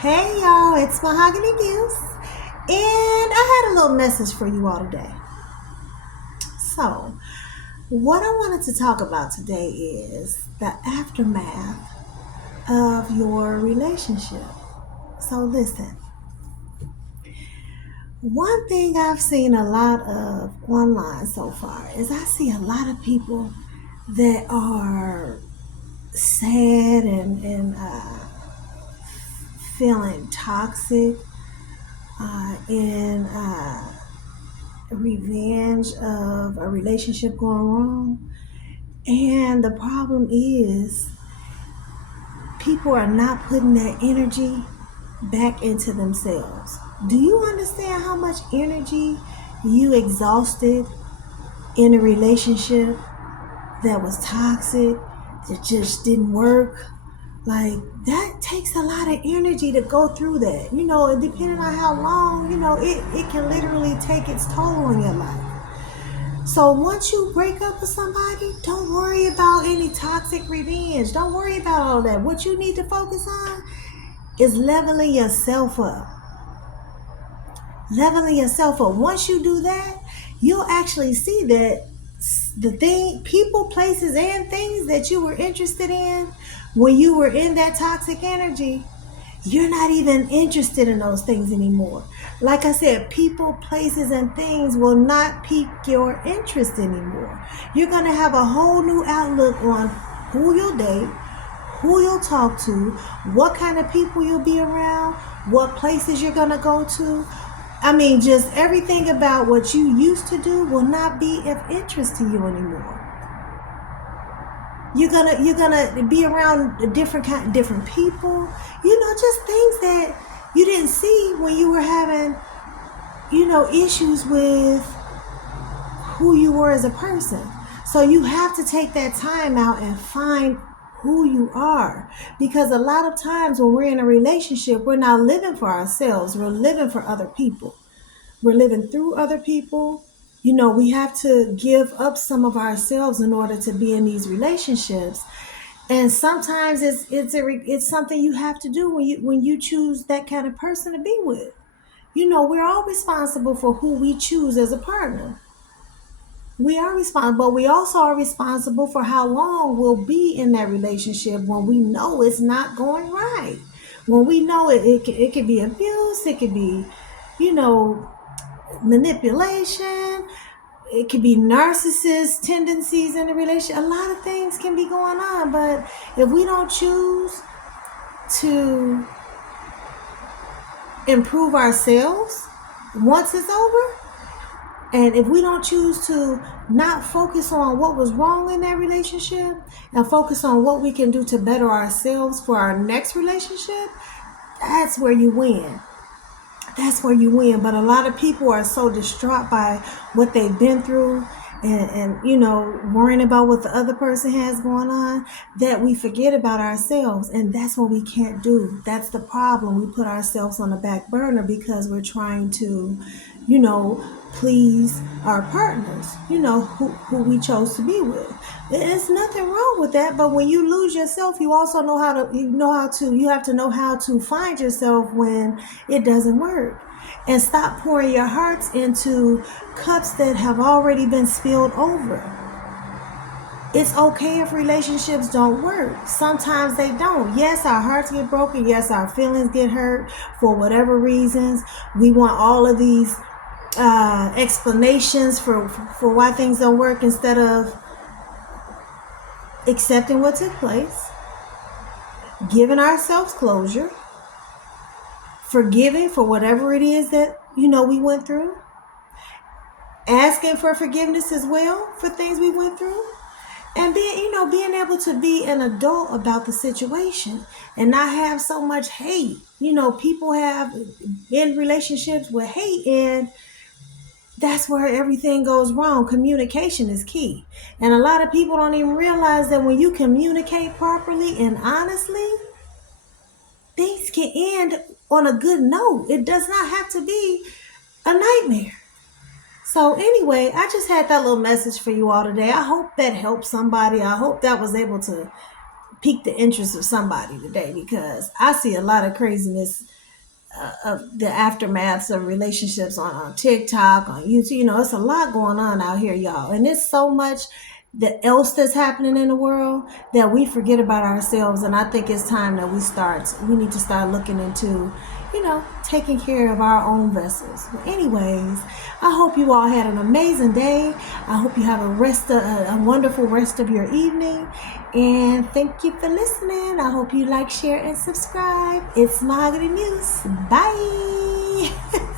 Hey y'all, it's Mahogany Goose, and I had a little message for you all today. So, what I wanted to talk about today is the aftermath of your relationship. So, listen, one thing I've seen a lot of online so far is I see a lot of people that are sad and feeling toxic and revenge of a relationship going wrong. And the problem is, people are not putting that energy back into themselves. Do you understand how much energy you exhausted in a relationship that was toxic, that just didn't work? Like, that takes a lot of energy to go through that. Depending on how long, it can literally take its toll on your life. So once you break up with somebody, don't worry about any toxic revenge. Don't worry about all that. What you need to focus on is leveling yourself up. Leveling yourself up. Once you do that, you'll actually see that people, places, and things that you were interested in when you were in that toxic energy, you're not even interested in those things anymore. Like I said, people, places, and things will not pique your interest anymore. You're going to have a whole new outlook on who you'll date, who you'll talk to, what kind of people you'll be around, what places you're going to go to. I mean, just everything about what you used to do will not be of interest to you anymore. You're gonna be around different people, just things that you didn't see when you were having issues with who you were as a person. So you have to take that time out and find who you are, because a lot of times when we're in a relationship, we're not living for ourselves, we're living for other people, we're living through other people. We have to give up some of ourselves in order to be in these relationships. And sometimes it's something you have to do when you choose that kind of person to be with. We're all responsible for who we choose as a partner. We are responsible, but we also are responsible for how long we'll be in that relationship when we know it's not going right. When we know it could be abuse, it could be, you know, manipulation, it could be narcissist tendencies in the relationship. A lot of things can be going on, but if we don't choose to improve ourselves once it's over, and if we don't choose to not focus on what was wrong in that relationship and focus on what we can do to better ourselves for our next relationship, that's where you win. That's where you win. But a lot of people are so distraught by what they've been through and worrying about what the other person has going on, that we forget about ourselves. And that's what we can't do. That's the problem. We put ourselves on the back burner because we're trying to, you know please our partners, who we chose to be with. There's nothing wrong with that, but when you lose yourself, you also you have to know how to find yourself when it doesn't work, and stop pouring your hearts into cups that have already been spilled over. It's okay if relationships don't work. Sometimes they don't. Yes, our hearts get broken. Yes, our feelings get hurt for whatever reasons. We want all of these explanations for why things don't work, instead of accepting what took place, giving ourselves closure, forgiving for whatever it is that we went through, asking for forgiveness as well for things we went through, and being able to be an adult about the situation and not have so much hate. People have in relationships with hate, and that's where everything goes wrong. Communication is key. And a lot of people don't even realize that when you communicate properly and honestly, things can end on a good note. It does not have to be a nightmare. So anyway, I just had that little message for you all today. I hope that helped somebody. I hope that was able to pique the interest of somebody today, because I see a lot of craziness of the aftermaths of relationships on TikTok, on YouTube. You know, it's a lot going on out here, y'all. And it's so much that else that's happening in the world that we forget about ourselves. And I think it's time that we need to start looking into, taking care of our own vessels. But anyways, I hope you all had an amazing day. I hope you have a wonderful rest of your evening. And thank you for listening. I hope you like, share, and subscribe. It's Mahogany Muse. Bye.